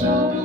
children.